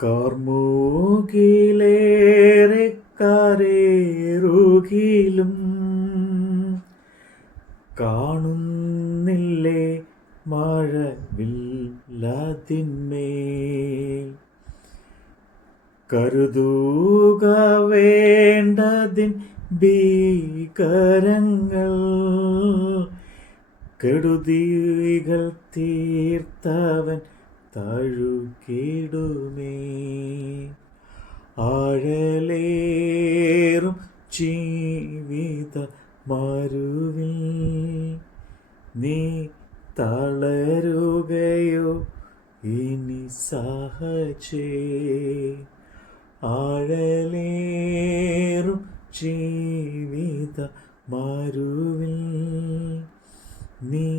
കാർമൂകിലേറെ കരേറുകിലും കാണുന്നില്ലേ മഴവില്ലതിന്മേൽ കരുതുക വേണ്ടതിൻ ഭീകരങ്ങൾ കെടുതികൾ തീർത്തവൻ തഴുകിടുമേ. ആഴലേറും ജീവിത മരുവിൽ നീ തളരുകയോ ഇനി സഹജേ. ആഴലേറും ജീവിത മരുവിൽ നീ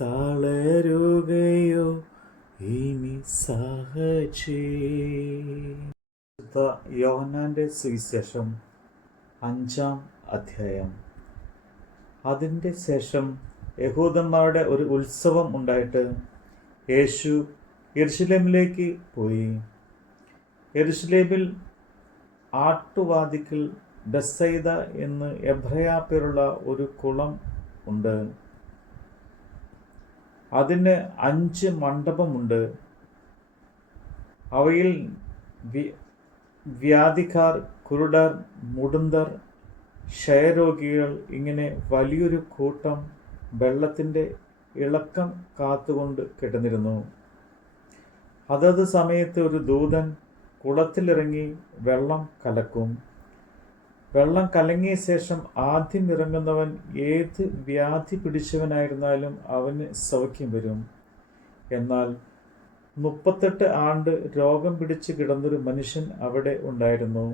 തളരുകയോ ഇനി സഹജേ. യോഹന്നാന്റെ സുവിശേഷം 5-ാം അധ്യായം. അതിൻ്റെ ശേഷം യഹൂദന്മാരുടെ ഒരു ഉത്സവം ഉണ്ടായിട്ട് യേശു യെരുശലേമിലേക്ക് പോയി. യെരുശലേമിൽ ആട്ടുവാതിക്കൽ ബെത്സയിദ എന്ന് എബ്രായ പേരുള്ള ഒരു കുളം ഉണ്ട്. അതിന് 5 മണ്ഡപമുണ്ട്. അവയിൽ വ്യാധിക്കാർ, കുരുടർ, മുടന്തർ, ക്ഷയരോഗികൾ ഇങ്ങനെ വലിയൊരു കൂട്ടം വെള്ളത്തിൻ്റെ ഇളക്കം കാത്തുകൊണ്ട് കിടന്നിരുന്നു. അതത് സമയത്ത് ഒരു ദൂതൻ കുളത്തിലിറങ്ങി വെള്ളം കലക്കും. വെള്ളം കലങ്ങിയ ശേഷം ആദ്യം ഇറങ്ങുന്നവൻ ഏത് വ്യാധി പിടിച്ചവനായിരുന്നാലും അവന് സൗഖ്യം വരും. എന്നാൽ 38 ആണ്ട് രോഗം പിടിച്ച് കിടന്നൊരു മനുഷ്യൻ അവിടെ ഉണ്ടായിരുന്നു.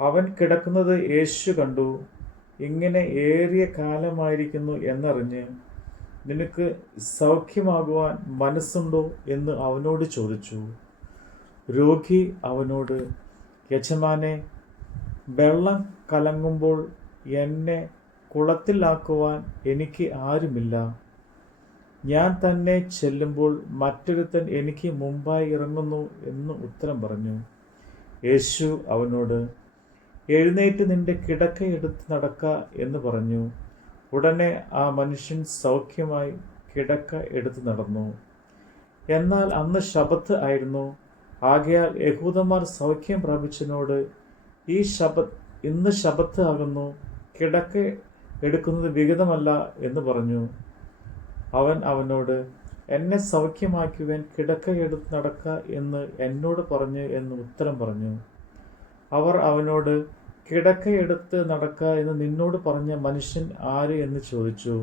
അവൻ കിടക്കുന്നത് യേശു കണ്ടു. ഇങ്ങനെ ഏറിയ കാലമായിരിക്കുന്നു എന്നറിഞ്ഞ്, നിനക്ക് സൗഖ്യമാകുവാൻ മനസ്സുണ്ടോ എന്ന് അവനോട് ചോദിച്ചു. രോഗി അവനോട്, യജമാനെ, വെള്ളം കലങ്ങുമ്പോൾ എന്നെ കുളത്തിലാക്കുവാൻ എനിക്ക് ആരുമില്ല. ഞാൻ തന്നെ ചെല്ലുമ്പോൾ മറ്റൊരുത്തൻ എനിക്ക് മുമ്പായി ഇറങ്ങുന്നു എന്ന് ഉത്തരം പറഞ്ഞു. യേശു അവനോട്, എഴുന്നേറ്റ് നിന്റെ കിടക്ക എടുത്ത് നടക്ക എന്ന് പറഞ്ഞു. ഉടനെ ആ മനുഷ്യൻ സൗഖ്യമായി കിടക്ക എടുത്ത് നടന്നു. എന്നാൽ അന്ന് ശബത്ത് ആയിരുന്നു. ആകയാൽ യഹൂദന്മാർ സൗഖ്യം പ്രാപിച്ചതിനോട്, ഇന്ന് ശബത്ത് ആകുന്നു, കിടക്ക എടുക്കുന്നത് വിഹിതമല്ല എന്ന് പറഞ്ഞു. അവൻ അവനോട്, എന്നെ സൗഖ്യമാക്കുവാൻ കിടക്ക എടുത്ത് നടക്ക എന്ന് എന്നോട് പറഞ്ഞു എന്ന് ഉത്തരം പറഞ്ഞു. അവർ അവനോട്, കിടക്ക എടുത്ത് നടക്ക എന്ന് നിന്നോട് പറഞ്ഞ മനുഷ്യൻ ആര് എന്ന് ചോദിച്ചു.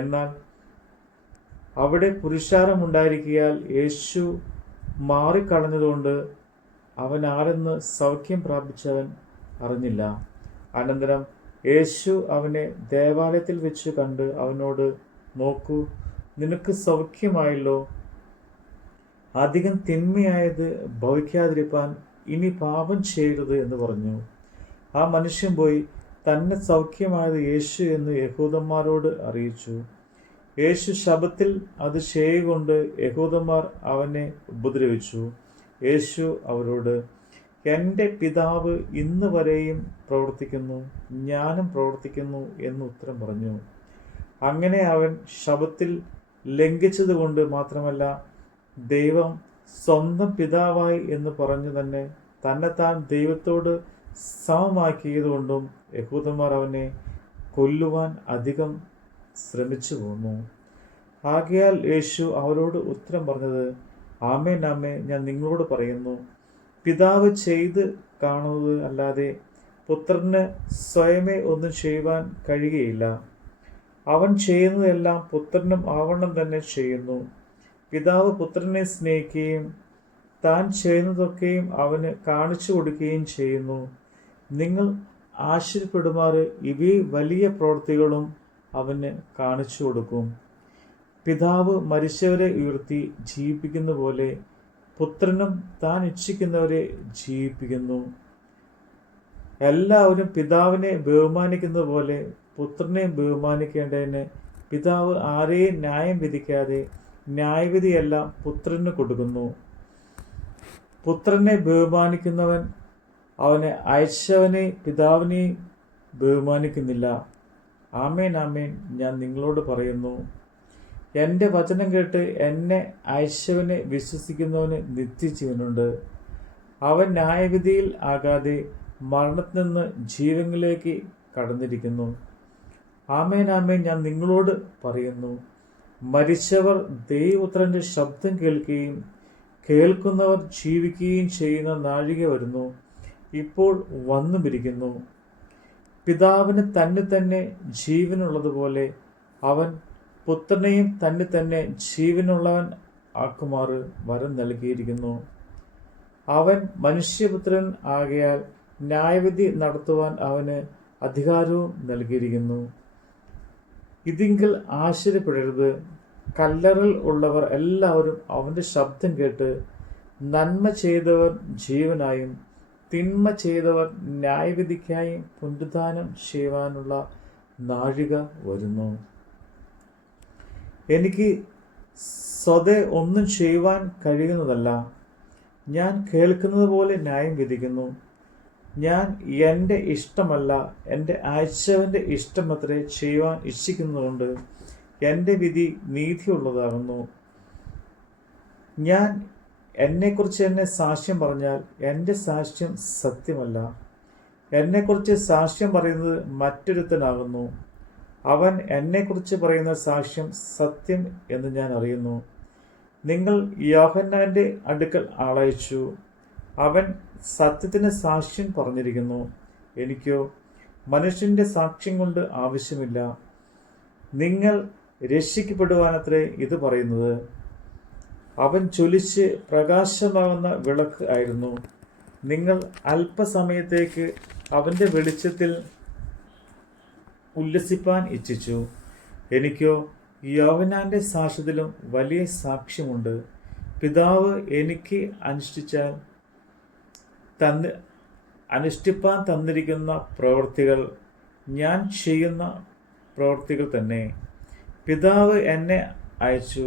എന്നാൽ അവിടെ പുരുഷാരമുണ്ടായിരിക്കയാൽ യേശു മാറിക്കളഞ്ഞതുകൊണ്ട് അവൻ ആരെന്ന് സൗഖ്യം പ്രാപിച്ചവൻ അറിഞ്ഞില്ല. അനന്തരം യേശു അവനെ ദേവാലയത്തിൽ വെച്ച് കണ്ട് അവനോട്, നോക്കൂ, നിനക്ക് സൗഖ്യമായല്ലോ. അധികം തിന്മയായത് ഭവിക്കാതിരിപ്പാൻ ഇനി പാപം ചെയ്യരുത് എന്ന് പറഞ്ഞു. ആ മനുഷ്യൻ പോയി തന്നെ സൗഖ്യമായത് യേശു എന്ന് യഹൂദന്മാരോട് അറിയിച്ചു. യേശു ശബത്തിൽ അത് ചെയ്തുകൊണ്ട് യഹൂദന്മാർ അവനെ ഉപദ്രവിച്ചു. യേശു അവരോട്, എൻ്റെ പിതാവ് ഇന്ന് വരെയും പ്രവർത്തിക്കുന്നു, ഞാനും പ്രവർത്തിക്കുന്നു എന്ന് ഉത്തരം പറഞ്ഞു. അങ്ങനെ അവൻ ശബത്തിൽ ലംഘിച്ചതുകൊണ്ട് മാത്രമല്ല, ദൈവം സ്വന്തം പിതാവായി എന്ന് പറഞ്ഞു തന്നെ തന്നെത്താൻ ദൈവത്തോട് സമമാക്കിയതുകൊണ്ടും യഹൂദന്മാർ അവനെ കൊല്ലുവാൻ അധികം ശ്രമിച്ചു പോന്നു. ആകയാൽ യേശു അവരോട് ഉത്തരം പറഞ്ഞത്, ആമേൻ ആമേൻ, ഞാൻ നിങ്ങളോട് പറയുന്നു, പിതാവ് ചെയ്ത് കാണുന്നത് അല്ലാതെ പുത്രന് സ്വയമേ ഒന്നും ചെയ്യുവാൻ കഴിയുകയില്ല. അവൻ ചെയ്യുന്നതെല്ലാം പുത്രനും ആവണ്ണം തന്നെ ചെയ്യുന്നു. പിതാവ് പുത്രനെ സ്നേഹിക്കുകയും താൻ ചെയ്യുന്നതൊക്കെയും അവന് കാണിച്ചു കൊടുക്കുകയും ചെയ്യുന്നു. നിങ്ങൾ ആശ്ചര്യപ്പെടുമാറ് ഇവയിൽ വലിയ പ്രവൃത്തികളും അവന് കാണിച്ചു കൊടുക്കും. പിതാവ് മരിച്ചവരെ ഉയർത്തി ജീവിപ്പിക്കുന്ന പോലെ പുത്രനും താൻ ഇച്ഛിക്കുന്നവരെ ജീവിപ്പിക്കുന്നു. എല്ലാവരും പിതാവിനെ ബഹുമാനിക്കുന്നത് പോലെ പുത്രനെ ബഹുമാനിക്കേണ്ടതിന് പിതാവ് ആരെയും ന്യായം വിധിക്കാതെ ന്യായവിധിയെല്ലാം പുത്രന് കൊടുക്കുന്നു. പുത്രനെ ബഹുമാനിക്കുന്നവൻ അവനെ അയച്ചവനെ പിതാവിനെയും ബഹുമാനിക്കുന്നില്ല. ആമേൻ ആമേൻ ഞാൻ നിങ്ങളോട് പറയുന്നു, എൻ്റെ വചനം കേട്ട് എന്നെ അയച്ചവനെ വിശ്വസിക്കുന്നവന് നിത്യജീവനുണ്ട്. അവൻ ന്യായവിധിയിൽ ആകാതെ മരണത്തിൽ നിന്ന് ജീവനിലേക്ക് കടന്നിരിക്കുന്നു. ആമേൻ ആമേൻ ഞാൻ നിങ്ങളോട് പറയുന്നു, മരിച്ചവർ ദൈവപുത്രൻ്റെ ശബ്ദം കേൾക്കുകയും കേൾക്കുന്നവർ ജീവിക്കുകയും ചെയ്യുന്ന നാഴിക വരുന്നു, ഇപ്പോൾ വന്നുമിരിക്കുന്നു. പിതാവിന് തന്നെ തന്നെ ജീവനുള്ളതുപോലെ അവൻ പുത്രനെയും തന്നെ തന്നെ ജീവനുള്ളവൻ ആക്കുമാറ് വരം നൽകിയിരിക്കുന്നു. അവൻ മനുഷ്യപുത്രൻ ആകയാൽ ന്യായവിധി നടത്തുവാൻ അവന് അധികാരവും നൽകിയിരിക്കുന്നു. ഇതിങ്കിൽ ആശ്ചര്യപ്പെടരുത്. കല്ലറിൽ ഉള്ളവർ എല്ലാവരും അവൻ്റെ ശബ്ദം കേട്ട് നന്മ ചെയ്തവർ ജീവനായും തിന്മ ചെയ്തവർ ന്യായവിധിക്കായും പുനരുത്ഥാനം ചെയ്യുവാനുള്ള നാഴിക വരുന്നു. എനിക്ക് സ്വതേ ഒന്നും ചെയ്യുവാൻ കഴിയുന്നതല്ല. ഞാൻ കേൾക്കുന്നത് പോലെ ന്യായം വിധിക്കുന്നു. ഞാൻ എൻ്റെ ഇഷ്ടമല്ല, എൻ്റെ അയച്ചവൻ്റെ ഇഷ്ടമത്രേ ചെയ്യുവാൻ ഇച്ഛിക്കുന്നതുകൊണ്ട് എൻ്റെ വിധി നീതിയുള്ളതാകുന്നു. ഞാൻ എന്നെക്കുറിച്ച് തന്നെ സാക്ഷ്യം പറഞ്ഞാൽ എൻ്റെ സാക്ഷ്യം സത്യമല്ല. എന്നെക്കുറിച്ച് സാക്ഷ്യം പറയുന്നത് മറ്റൊരുത്തനാകുന്നു. അവൻ എന്നെക്കുറിച്ച് പറയുന്ന സാക്ഷ്യം സത്യം എന്ന് ഞാൻ അറിയുന്നു. നിങ്ങൾ യോഹന്നാൻ്റെ അടുക്കൽ ആളയച്ചു. അവൻ സത്യത്തിന് സാക്ഷ്യം പറഞ്ഞിരിക്കുന്നു. എനിക്കോ മനുഷ്യൻ്റെ സാക്ഷ്യം കൊണ്ട് ആവശ്യമില്ല. നിങ്ങൾ രക്ഷിക്കപ്പെടുവാനത്രേ ഇത് പറയുന്നത്. അവൻ ജ്വലിച്ച് പ്രകാശമാകുന്ന വിളക്ക് ആയിരുന്നു. നിങ്ങൾ അല്പസമയത്തേക്ക് അവൻ്റെ വെളിച്ചത്തിൽ ഉല്ലസിപ്പാൻ ഇച്ഛിച്ചു. എനിക്കോ യോഹന്നാൻ്റെ സാക്ഷ്യത്തിലും വലിയ സാക്ഷ്യമുണ്ട്. പിതാവ് എനിക്ക് അനുഷ്ഠിപ്പാൻ തന്നിരിക്കുന്ന പ്രവൃത്തികൾ ഞാൻ ചെയ്യുന്ന പ്രവൃത്തികൾ തന്നെ. പിതാവ് എന്നെ അയച്ചു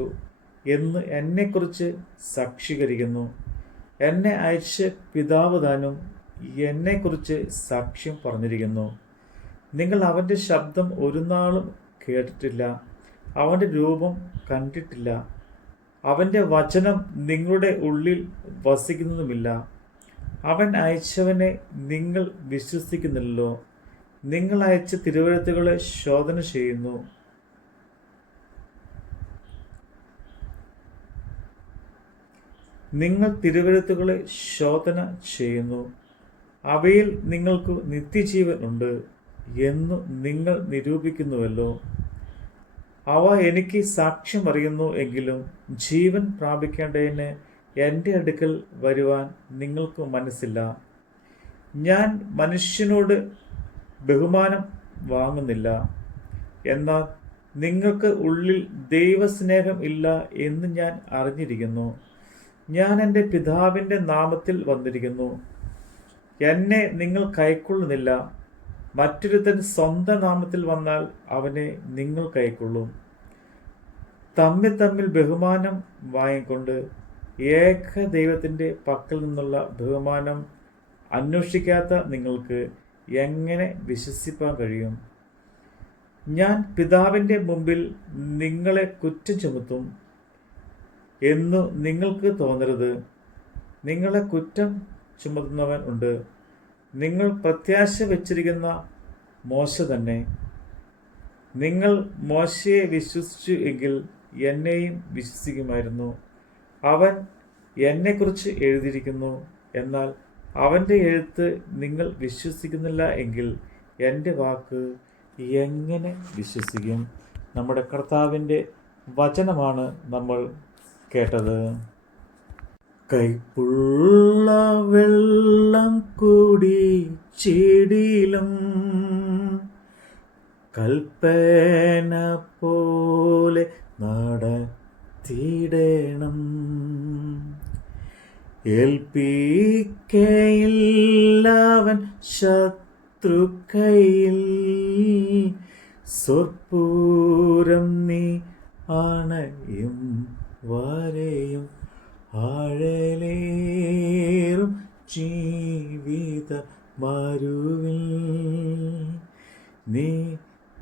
എന്ന് എന്നെക്കുറിച്ച് സാക്ഷീകരിക്കുന്നു. എന്നെ അയച്ച് പിതാവ് താനും എന്നെക്കുറിച്ച് സാക്ഷ്യം പറഞ്ഞിരിക്കുന്നു. നിങ്ങൾ അവൻ്റെ ശബ്ദം ഒരു നാളും കേട്ടിട്ടില്ല, അവൻ്റെ രൂപം കണ്ടിട്ടില്ല. അവൻ്റെ വചനം നിങ്ങളുടെ ഉള്ളിൽ വസിക്കുന്നതുമില്ല. അവൻ അയച്ചവനെ നിങ്ങൾ വിശ്വസിക്കുന്നില്ലല്ലോ. നിങ്ങൾ അയച്ച തിരുവെഴുത്തുകളെ ശോധന ചെയ്യുന്നു. നിങ്ങൾ തിരുവെഴുത്തുകളെ ശോധന ചെയ്യുന്നു. അവയിൽ നിങ്ങൾക്ക് നിത്യജീവൻ ഉണ്ട് എന്ന് നിങ്ങൾ നിരൂപിക്കുന്നുവല്ലോ. അവ എനിക്ക് സാക്ഷ്യം അറിയുന്നു എങ്കിലും ജീവൻ പ്രാപിക്കേണ്ടതിന് എൻ്റെ അടുക്കൽ വരുവാൻ നിങ്ങൾക്ക് മനസ്സില്ല. ഞാൻ മനുഷ്യനോട് ബഹുമാനം വാങ്ങുന്നില്ല. എന്നാൽ നിങ്ങൾക്ക് ഉള്ളിൽ ദൈവസ്നേഹം ഇല്ല എന്ന് ഞാൻ അറിഞ്ഞിരിക്കുന്നു. ഞാൻ എൻ്റെ പിതാവിൻ്റെ നാമത്തിൽ വന്നിരിക്കുന്നു. എന്നെ നിങ്ങൾ കൈക്കൊള്ളുന്നില്ല. മറ്റൊരുത്തൻ സ്വന്തം നാമത്തിൽ വന്നാൽ അവനെ നിങ്ങൾ കൈക്കൊള്ളും. തമ്മിൽ തമ്മിൽ ബഹുമാനം വാങ്ങിക്കൊണ്ട് ഏക ദൈവത്തിൻ്റെ പക്കൽ നിന്നുള്ള ബഹുമാനം അന്വേഷിക്കാത്ത നിങ്ങൾക്ക് എങ്ങനെ വിശ്വസിപ്പാൻ കഴിയും? ഞാൻ പിതാവിൻ്റെ മുമ്പിൽ നിങ്ങളെ കുറ്റം ചുമത്തും എന്നു നിങ്ങൾക്ക് തോന്നരുത്. നിങ്ങളെ കുറ്റം ചുമത്തുന്നവൻ ഉണ്ട്. നിങ്ങൾ പ്രത്യാശ വച്ചിരിക്കുന്ന മോശ തന്നെ. നിങ്ങൾ മോശയെ വിശ്വസിച്ചു എങ്കിൽ എന്നെയും വിശ്വസിക്കുമായിരുന്നു. അവൻ എന്നെക്കുറിച്ച് എഴുതിയിരിക്കുന്നു. എന്നാൽ അവൻ്റെ എഴുത്ത് നിങ്ങൾ വിശ്വസിക്കുന്നില്ല എങ്കിൽ എൻ്റെ വാക്ക് എങ്ങനെ വിശ്വസിക്കും? നമ്മുടെ കർത്താവിൻ്റെ വചനമാണ് നമ്മൾ കേട്ടത്. കൈപ്പുള്ള വെള്ളം കുടിച്ചിടിലും കൽപ്പന പോലെ നടത്തിയിടണം. ഏൽപ്പിക്കയില്ലവൻ ശത്രുക്കയിൽ സ്വപൂരം നീ അണയും വരെയും ആഴലേ മരുവിൽ നീ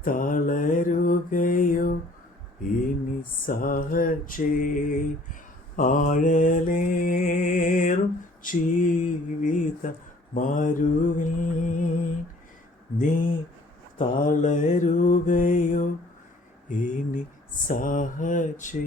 തളരുകയോ ഇനി സഹജേ ആഴലേറും ജീവിത മരുവിൽ നീ തളരുകയോ ഇനി സഹജേ.